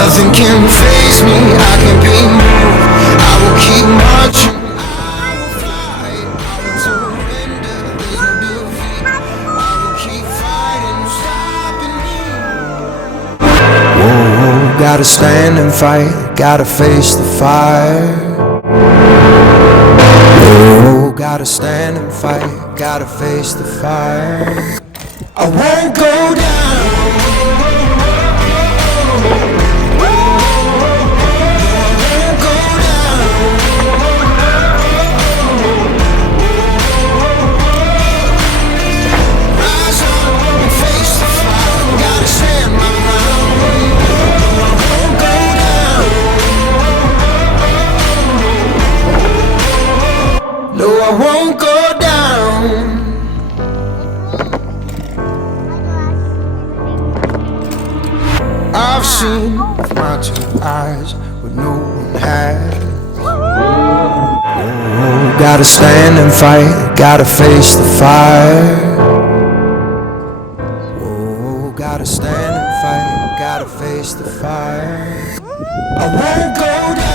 Nothing can faze me, I can be moved. I will keep marching, I will fight, I will surrender, there's no defeat. I will keep fighting, no stopping me. Whoa, gotta stand and fight, gotta face the fire. Whoa, gotta stand and fight, gotta face the fire. I won't go down. No, I won't go down. I've seen with my two eyes what no one has. Oh, gotta stand and fight, gotta face the fire. Oh, gotta stand and fight, gotta face the fire. I won't go down.